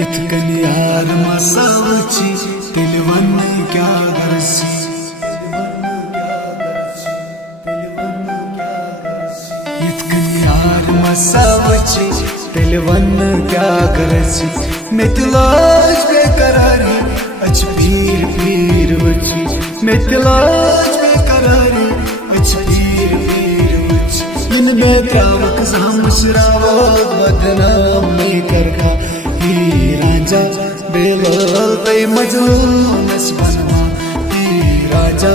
यथ कन यार मसावची तिल वन क्या गरसी यथ कन यार मसावची तिल वन क्या गरसी मिथिलाज बेकरारी अच पीर पीर वची मिथिलाज बेकरारी अच पीर पीर वची इन में त्रावक सामशरावा बदनाम में करका राजा बेलाल तई मजलूस बनवा राजा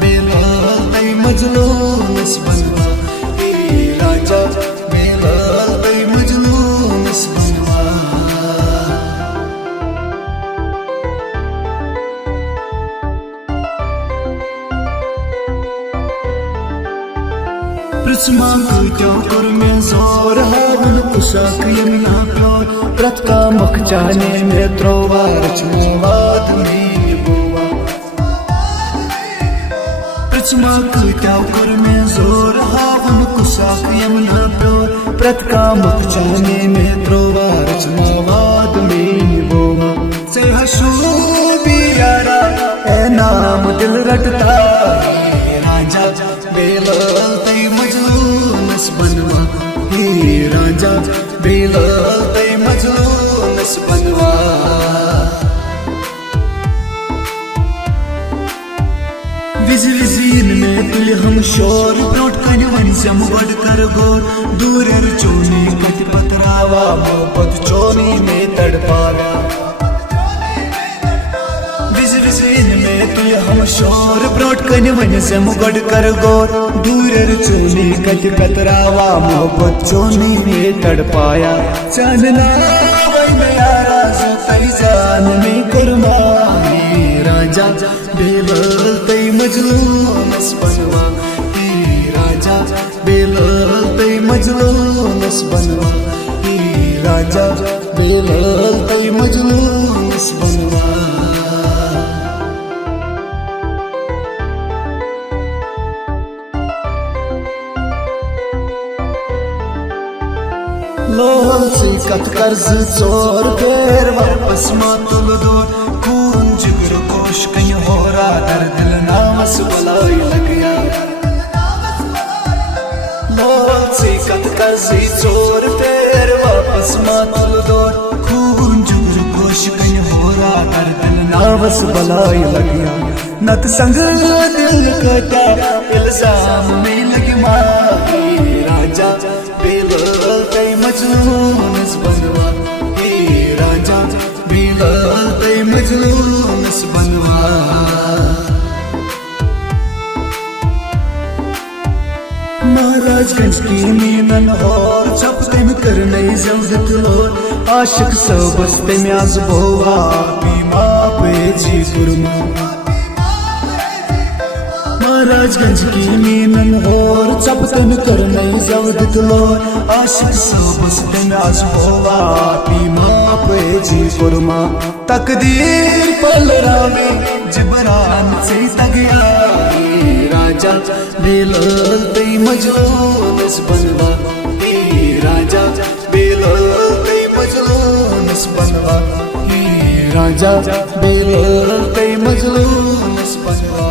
बेलाल तई मजलूस बनवा राजा बेलाल तई मजलूस बनवा पृथ्मा क्यों कर में जोर हावन पुशाक यमुना प्योर प्रत का मुख जाने में त्रोवार चमवाद में बोवा पृथ्मा क्यों कर में जोर हावन पुशाक यमुना प्योर प्रत का मुख जाने में त्रोवार चमवाद में बोवा से हशूबी यारा ए नाम दिल रटता राजा बेलाल तई मजलूस बनवा राजा बेलाल तई मजलूस बनवा विज़ में तुल हम शोर ब्रोट कन वन जम बड़ कर गोर दूर चोनी कट पतरावा मोहब्बत चोनी में तड़पावा विज़ में तुल हम शोर ब्रोट कन वन जम बड़ कर गोर दूर चोनी कट पतरावा मोहब्बत चोनी में तड़पाया चांदना वही में यारा तई जान में कुर्बानी राजा बेलाल तई मजलूस बनवा राजा बेलाल तई मजलूस बनवा राजा बेलाल तई मजलूस बनवा लोहल से कत कर्ज चोर फेर वापस मातुल दूर खून जिगर कोश कहीं हो रहा दर दिल नामस बुलाई लग गया लोहल से कत कर्ज चोर फेर वापस मातुल दूर खून जिगर कोश कहीं हो रहा दर दिल नामस बुलाई लग गया नत संग दिल कटा इल्जाम में लगी मारी राजा बेलाल तई मजलूस बनवा राजा बेलाल तई मजलूस बनवा महाराजगंज की मीनन और छप तम कर नई जल्दत लोर आशिक सबस तम आज बोवा बीमा पे जी गुरमा महाराजगंज की मीनन और चपतन कर नई जवदत लोर आशिक सबस तम आज बोवा बीमा पे जी गुरमा तकदीर पलरावे जिबरान से तगया राजा बेलाल तई मजलूस बनवा राजा बेलाल तई मजलूस बनवा राजा बेलाल तई मजलूस बनवा।